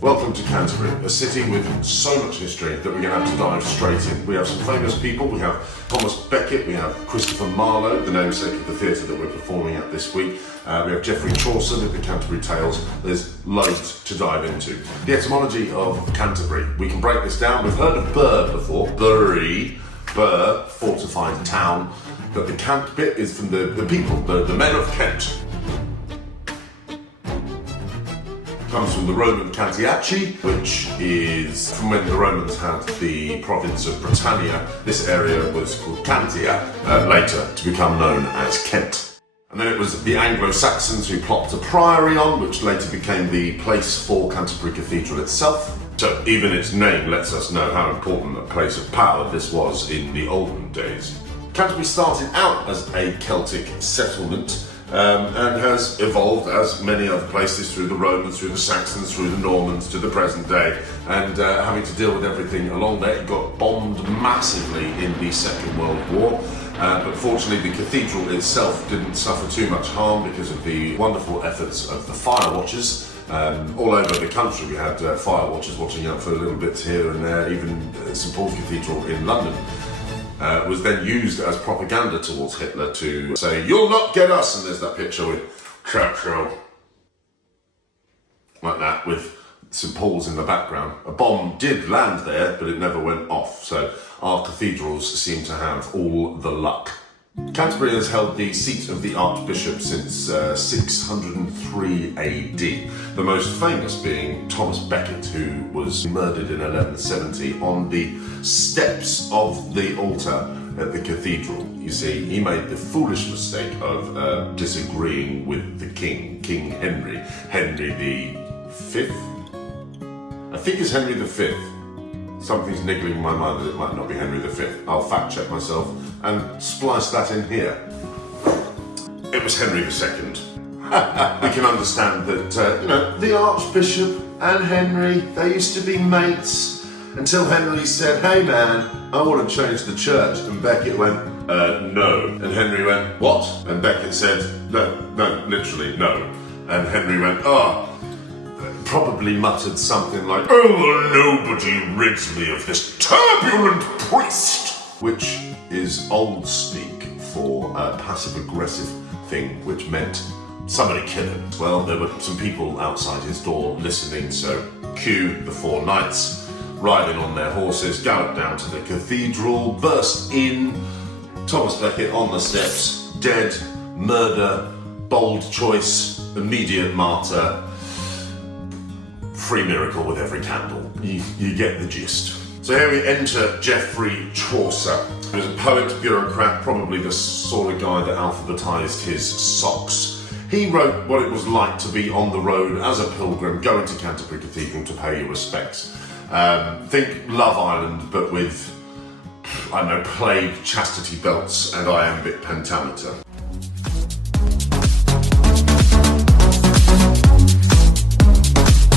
Welcome to Canterbury, a city with so much history that we're going to have to dive straight in. We have some famous people. We have Thomas Becket, we have Christopher Marlowe, the namesake of the theatre that we're performing at this week. We have Geoffrey Chaucer with the Canterbury Tales. There's loads to dive into. The etymology of Canterbury. We can break this down. We've heard of Burr before. Bury, Burr, fortified town. But the Cant bit is from the people, the men of Kent. Comes from the Roman Cantiaci, which is from when the Romans had the province of Britannia. This area was called Cantia, later to become known as Kent. And then it was the Anglo-Saxons who plopped a priory on, which later became the place for Canterbury Cathedral itself. So even its name lets us know how important a place of power this was in the olden days. Canterbury started out as a Celtic settlement, and has evolved as many other places through the Romans, through the Saxons, through the Normans, to the present day, and having to deal with everything along there. It got bombed massively in the Second World War, but fortunately the cathedral itself didn't suffer too much harm because of the wonderful efforts of the fire watchers. All over the country we had fire watchers watching out for little bits here and there. Even St Paul's Cathedral in London was then used as propaganda towards Hitler to say, "You'll not get us," and there's that picture with Churchill, like that, with St Paul's in the background. A bomb did land there, but it never went off, so our cathedrals seem to have all the luck. Canterbury has held the seat of the Archbishop since 603 AD, the most famous being Thomas Becket, who was murdered in 1170 on the steps of the altar at the cathedral. You see, he made the foolish mistake of disagreeing with the king, King Henry V. I think it's Henry V. Something's niggling in my mind that it might not be Henry V. I'll fact check myself and splice that in here. It was Henry II. We can understand that, the Archbishop and Henry, they used to be mates until Henry said, "Hey man, I want to change the church." And Becket went, "No." And Henry went, "What?" And Becket said, no, literally, no. And Henry went, probably muttered something like, "Oh, nobody rids me of this turbulent priest," which is old speak for a passive-aggressive thing, which meant somebody kill him. Well, there were some people outside his door listening, so cue the four knights riding on their horses, gallop down to the cathedral, burst in, Thomas Becket on the steps, dead, murder, bold choice, immediate martyr, free miracle with every candle. You get the gist. So here we enter Geoffrey Chaucer. He was a poet, bureaucrat, probably the sort of guy that alphabetised his socks. He wrote what it was like to be on the road as a pilgrim, going to Canterbury Cathedral to pay your respects. Think Love Island, but with, I don't know, plague, chastity belts, and iambic pentameter.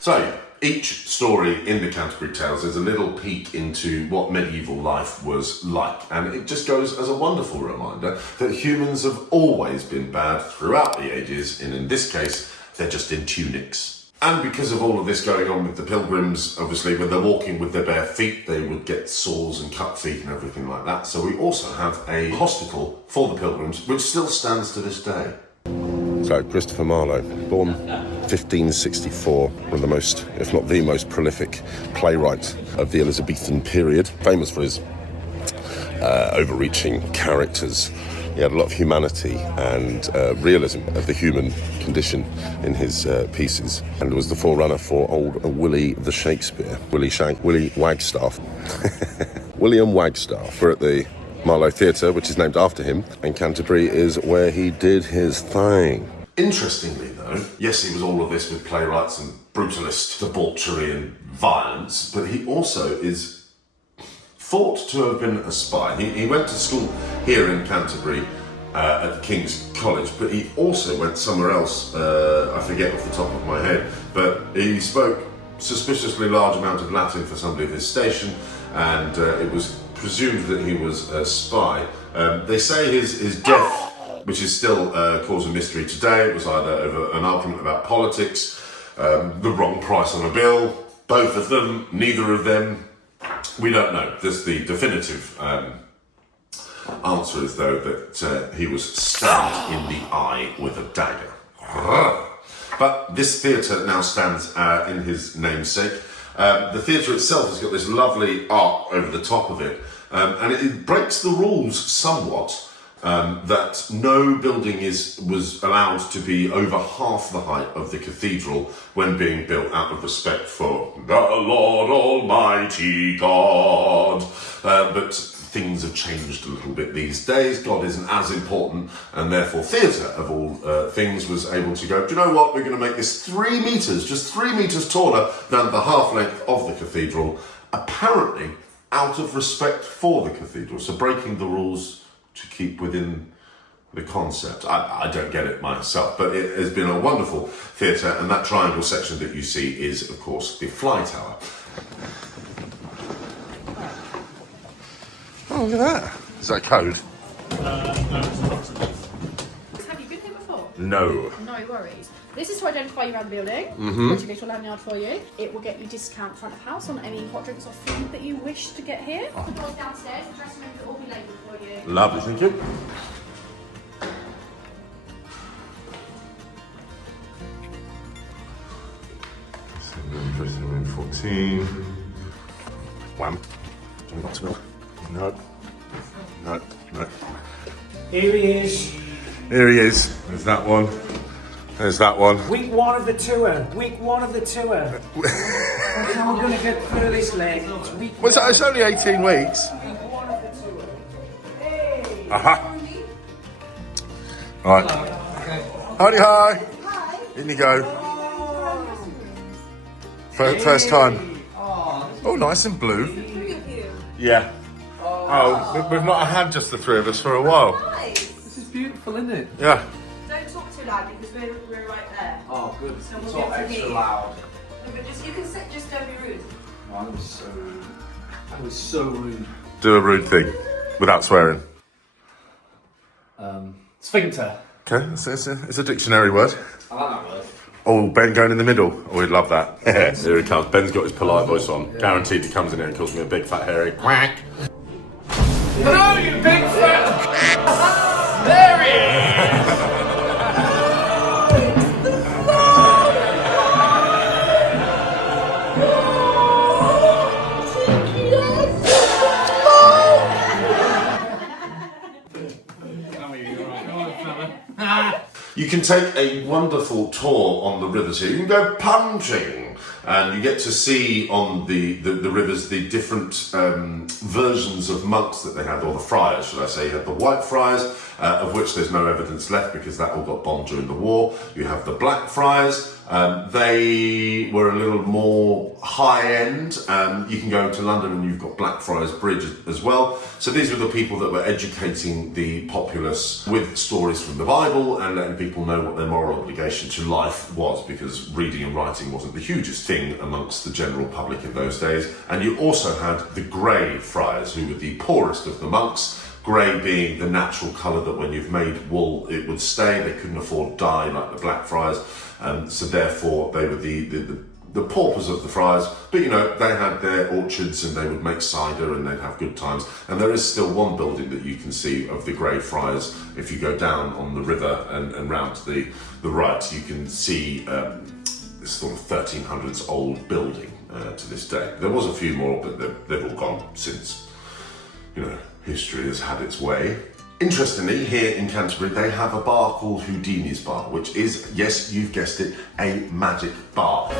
So, each story in the Canterbury Tales is a little peek into what medieval life was like, and it just goes as a wonderful reminder that humans have always been bad throughout the ages, and in this case, they're just in tunics. And because of all of this going on with the pilgrims, obviously when they're walking with their bare feet, they would get sores and cut feet and everything like that. So we also have a hospital for the pilgrims, which still stands to this day. So, Christopher Marlowe, born 1564, one of the most, if not the most prolific playwright of the Elizabethan period, famous for his overreaching characters. He had a lot of humanity and realism of the human condition in his pieces, and was the forerunner for old Willie the Shakespeare, Willie Wagstaff. William Wagstaff. We're at the Marlowe Theatre, which is named after him, and Canterbury is where he did his thing. Interestingly though, yes, he was all of this with playwrights and brutalist debauchery and violence, but he also is thought to have been a spy. He went to school here in Canterbury at the King's College, but he also went somewhere else, I forget off the top of my head, but he spoke suspiciously large amount of Latin for somebody of his station, and it was presumed that he was a spy. They say his death, which is still cause of mystery today, it was either over an argument about politics, the wrong price on a bill, both of them, neither of them, we don't know. Just the definitive answer is, though, that he was stabbed in the eye with a dagger. But this theatre now stands in his namesake. The theatre itself has got this lovely art over the top of it, and it breaks the rules somewhat. That no building was allowed to be over half the height of the cathedral when being built, out of respect for the Lord Almighty God. But things have changed a little bit these days. God isn't as important, and therefore theatre, of all things, was able to go, do you know what, we're going to make this 3 metres, just 3 metres taller than the half length of the cathedral, apparently out of respect for the cathedral, so breaking the rules to keep within the concept. I don't get it myself, but it has been a wonderful theatre, and that triangle section that you see is, of course, the fly tower. Oh, look at that. Is that code? No, it's not. Have you been here before? No. No worries. This is to identify you around the building, which will go to a lanyard for you. It will get you discount front of house on any hot drinks or food that you wish to get here. The doors downstairs, the dressing rooms will all be labelled for you. Lovely, thank you. Dressing room 14. Wham. Do you want to go? No. No. No. Here he is. Here he is. There's that one. There's that one. Week 1 of the tour. Week 1 of the tour. That's how I'm going to get through this leg. It's week Well, it's only 18 weeks. Week 1 of the tour. Hey. Aha. Right. Howdy, hi. Hi. In you go. First time. Oh, nice and blue. Yeah. Oh, we've not had just the three of us for a while. Nice. This is beautiful, isn't it? Yeah. Don't talk too loud because we're right there. Oh, good. So we'll It's be not able to extra hear you. loud. No, but you can sit, just don't be rude. Oh, I was so rude. I was so rude. Do a rude thing without swearing. Sphincter. Okay, it's a dictionary word. I like that word. Oh, Ben going in the middle. Oh, we'd love that. Here he comes. Ben's got his polite voice on. Guaranteed he comes in here and calls me a big fat hairy quack. Hello, you big fat. There he is. You can take a wonderful tour on the rivers here. You can go punching, and you get to see on the rivers the different versions of monks that they had, or the friars, should I say. You had the white friars, of which there's no evidence left because that all got bombed during the war. You have the black friars. They were a little more high-end. You can go to London and you've got Blackfriars Bridge as well. So these were the people that were educating the populace with stories from the Bible and letting people know what their moral obligation to life was, because reading and writing wasn't the hugest thing amongst the general public in those days. And you also had the grey friars, who were the poorest of the monks. Grey being the natural colour that when you've made wool it would stay. They couldn't afford dye like the black friars, so therefore they were the paupers of the friars. But you know, they had their orchards and they would make cider and they'd have good times. And there is still one building that you can see of the Grey Friars. If you go down on the river and round to the right, you can see this sort of 1300s old building to this day. There was a few more, but they've all gone since, you know, history has had its way. Interestingly, here in Canterbury, they have a bar called Houdini's Bar, which is, yes, you've guessed it, a magic bar.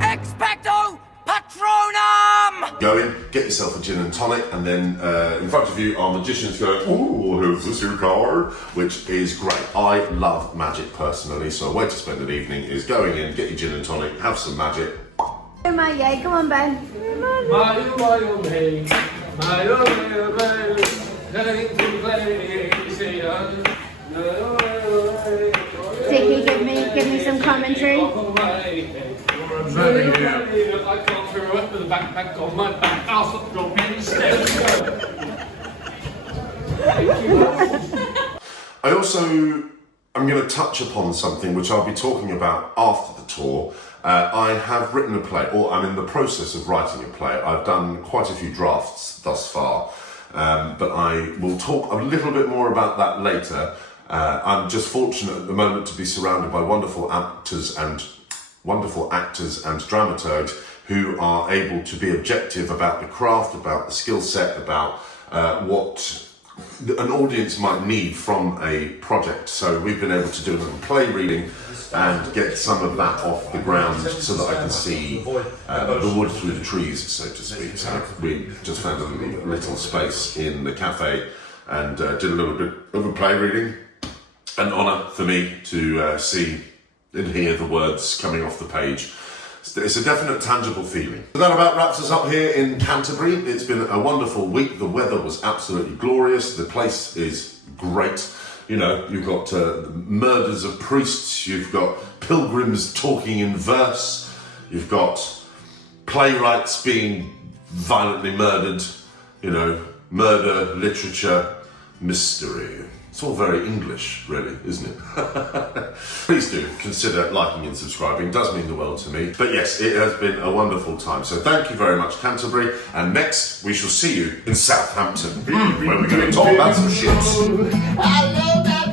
Expecto Patronum! Go in, get yourself a gin and tonic, and then in front of you are magicians going, ooh, who's this your card? Which is great. I love magic personally, so a way to spend an evening is going in, get your gin and tonic, have some magic. Oh my, yay, come on, Ben. Dickie, give me some commentary. I can't throw up with the backpack on my back. I'll stop dropping instead. I also am going to touch upon something which I'll be talking about after the tour, I have written a play, or I'm in the process of writing a play. I've done quite a few drafts thus far, but I will talk a little bit more about that later. I'm just fortunate at the moment to be surrounded by wonderful actors and dramaturgs who are able to be objective about the craft, about the skill set, about what an audience might need from a project. So we've been able to do a little play reading and get some of that off the ground so that I can see the wood through the trees, so to speak. So we just found a little space in the cafe and did a little bit of a play reading. An honour for me to see and hear the words coming off the page. It's a definite tangible feeling. So that about wraps us up here in Canterbury. It's been a wonderful week. The weather was absolutely glorious. The place is great. You know, you've got murders of priests, you've got pilgrims talking in verse, you've got playwrights being violently murdered, you know, murder, literature, mystery. It's all very English, really, isn't it? Please do consider liking and subscribing. It does mean the world to me. But yes, it has been a wonderful time. So thank you very much, Canterbury. And next, we shall see you in Southampton, where we're going to talk about some shit. I love that